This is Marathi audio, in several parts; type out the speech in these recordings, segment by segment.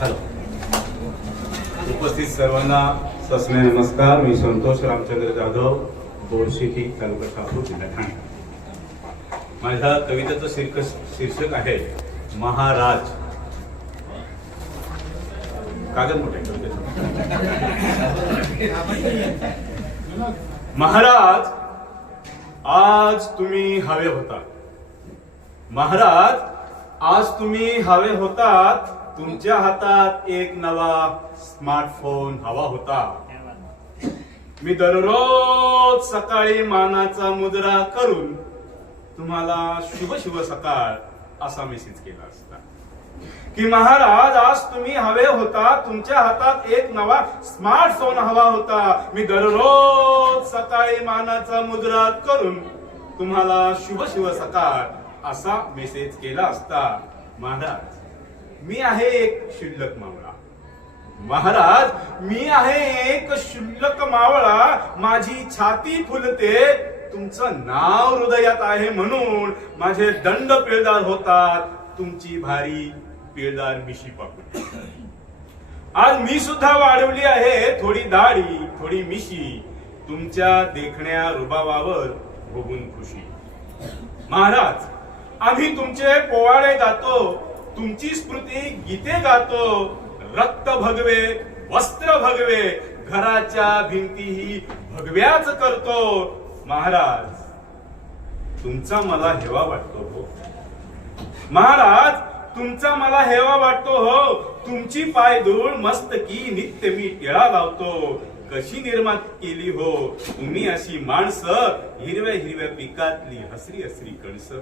हॅलो. उपस्थित सर्वांना सस्ने नमस्कार. मी संतोष रामचंद्र जाधव बोरशिकी तालुका शापूर जिल्हा ठाणे. माझ्या कवितेचं शीर्ष शीर्षक आहे महाराज. कागद मोठे महाराज आज तुम्ही हवे होता महाराज आज तुम्ही हवे होतात. तुमच्या हातात एक नवा स्मार्टफोन हवा होता. मी दररोज सकाळी मानाचा मुद्रा करून तुम्हाला शुभ शुभ सकाळ असा मेसेज केला असता. की महाराज आज तुम्ही हवे होता तुमच्या हातात एक नवा स्मार्टफोन हवा होता. मी दररोज सकाळी मानाचा मुद्रा करून तुम्हाला शुभ शुभ सकाळ असा मेसेज केला असता. महाराज मी आहे एक शिल्लक मावळा. महाराज मी आहे एक शुल्लक मावळा. माझी छाती फुलते. तुमचं नाव हृदयात आहे म्हणून माझे दंड पिळदार होतात. तुमची भारी पिळदार मिशी पाहून आज मी सुद्धा वाढवली आहे थोडी दाढी थोडी मिशी. तुमच्या देखण्या रुबावावर भोगून खुशी. महाराज आम्ही तुमचे पोवाडे गातो तुमची स्मृती गीते गातो. रक्त भगवे वस्त्र भगवे घराच्या भिंतीही भगव्याच करतो. महाराज तुमचा मला हेवा वाटतो हो. महाराज तुमचा मला हेवा वाटतो हो. तुमची पायधूळ मस्तकी नित्य मी टिळा लावतो. कशी निर्माण केली हो. तुम्ही अशी माणसं हिरव्या हिरव्या पिकातली हसरी हसरी कणसं.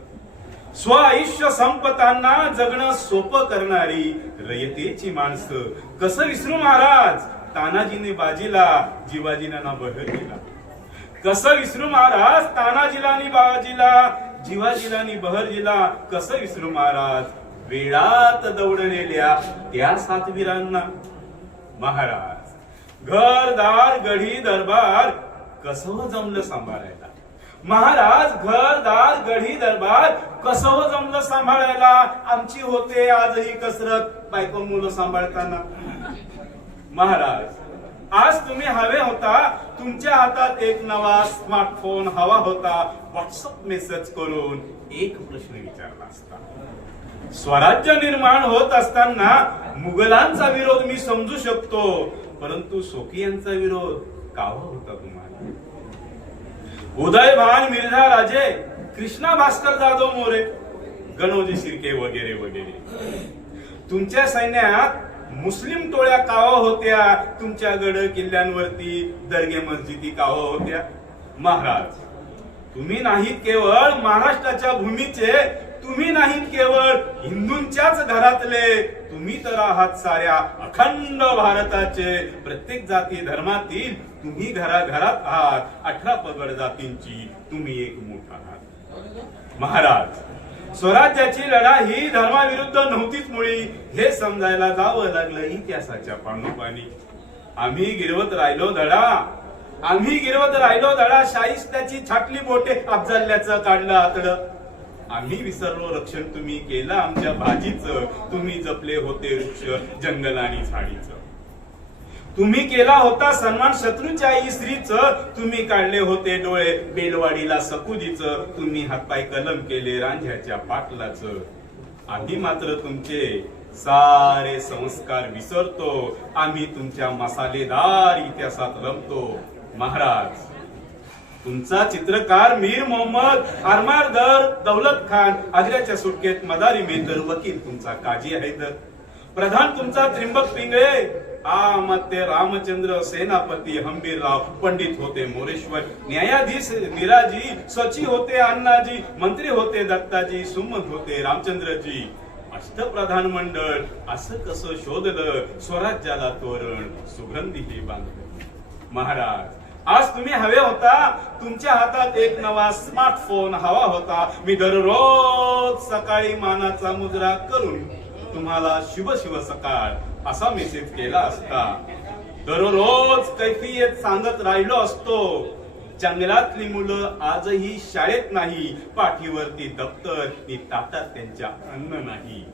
स्व आयुष्य संपताना जगणं सोपं करणारी रयतेची माणसं. कसं विसरू महाराज? तानाजीने बाजीला जीवाजीला ना बहर दिला. कसं विसरू महाराज? तानाजीला बाजीला जीवाजीला बहर दिला कसं विसरू महाराज? वेळात दौडलेल्या त्या सातवीरांना महाराज घरदार गढी दरबार कसं जमलं सांभाळायला? महाराज घरदार गढी दरबार कसं जमलं सांभाळायला? आमची होते आजही कसरत बायको मुलं सांभाळताना. महाराज आज तुम्ही हवे होता तुमच्या हातात एक नवा स्मार्टफोन हवा होता. व्हॉट्सअप मेसेज करून एक प्रश्न विचारला असता. स्वराज्य निर्माण होत असताना मुघलांचा विरोध मी समजू शकतो परंतु सोकियांचा विरोध कावा होता तुम्हाला? उदय भान मिर्झा राजे कृष्णा भास्कर जाधव मोरे गणोजी शिर्के वगैरे वगैरे. तुमच्या सैन्यात मुस्लिम टोळ्या कावा होत्या. तुमच्या गड किल्ल्यांवरती दर्गे मस्जिदी कावा होत्या. महाराज तुम्ही नाहीत केवळ महाराष्ट्राच्या भूमीचे तुम्ही नाही केवळ हिंदूंच्याच घरातले तुम्ही तर आहात साऱ्या अखंड भारताचे. प्रत्येक जाती धर्मातील तुम्ही घराघरात आहात. अठरा पगड जातींची तुम्ही एक मोठा आहात. महाराज स्वराज्याची लढा ही धर्माविरुद्ध नव्हतीच मुळी. हे समजायला जावं लागलं इतिहासाच्या पानोपानी आम्ही गिरवत राहिलो धडा. आम्ही गिरवत राहिलो धडा. शाहिस्त्याची छाटली बोटे अफजल्याचं काढलं आतडं. आम्ही विसरलो रक्षण तुम्ही केलं आमच्या भाजीचं तुम्ही जपले होते वृक्ष जंगल आणि झाडीच. तुम्ही केला होता सन्मान शत्रूच्या आई स्त्रीच तुम्ही काढले होते डोळे बेलवाडीला सकुजीच तुम्ही हातपाय कलम केले रांझ्याच्या पाटलाच. आम्ही मात्र तुमचे सारे संस्कार विसरतो आम्ही तुमच्या मसालेदार इतिहासात रमतो. महाराज तुमचा चित्रकार मीर मोहम्मद आरमारदर दौलत खान आग्र्याच्या सुटकेत मदारी मेहतर वकील तुमचा काजी हैदर प्रधान तुमचा त्रिंबक पिंगळे आमत्य रामचंद्र सेनापती हंबीरराव पंडित होते मोरेश्वर न्यायाधीश निराजी सची होते अण्णाजी मंत्री होते दत्ताजी सुमंत होते रामचंद्रजी. अष्टप्रधान मंडळ असं कसं शोधलं? स्वराज्याला तोरण सुगंधी हे बांधलं. महाराज आज तुम्ही हवे होता तुमच्या हातात एक नवा स्मार्टफोन हवा होता. मी दररोज सकाळी मानाचा मुद्रा करून तुम्हाला शुभ शुभ सकाळ असा मेसेज केला असता. दररोज कैफियत सांगत राहिलो असतो. जंगलातली मुलं आजही शाळेत नाही पाठीवरती दप्तर नि ताटात त्यांच्या अन्न नाही.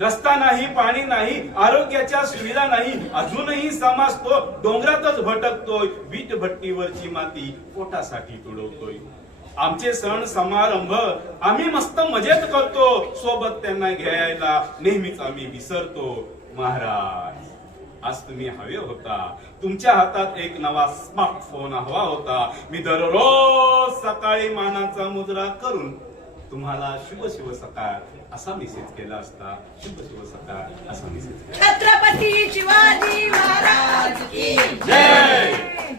रस्ता नाही पाणी नाही आरोग्याच्या सुविधा नाही अजूनही समाज तो डोंगरातच भटकतोय वीट भट्टीवरची माती पोटासाठी तुडवतोय. आमचे सण समारंभ आम्ही मस्त मजेत करतो सोबत त्यांना घ्यायला नेहमीच आम्ही विसरतो. महाराज आज तुम्ही हवे होता. तुमच्या हातात एक नवा स्मार्टफोन हवा होता. मी दररोज सकाळी मानाचा मुद्रा करून तुम्हाला शुभ शुभ सकाळ असा मेसेज केला असता शुभ शुभ सकाळ असा मेसेज छत्रपती शिवाजी महाराज की जय!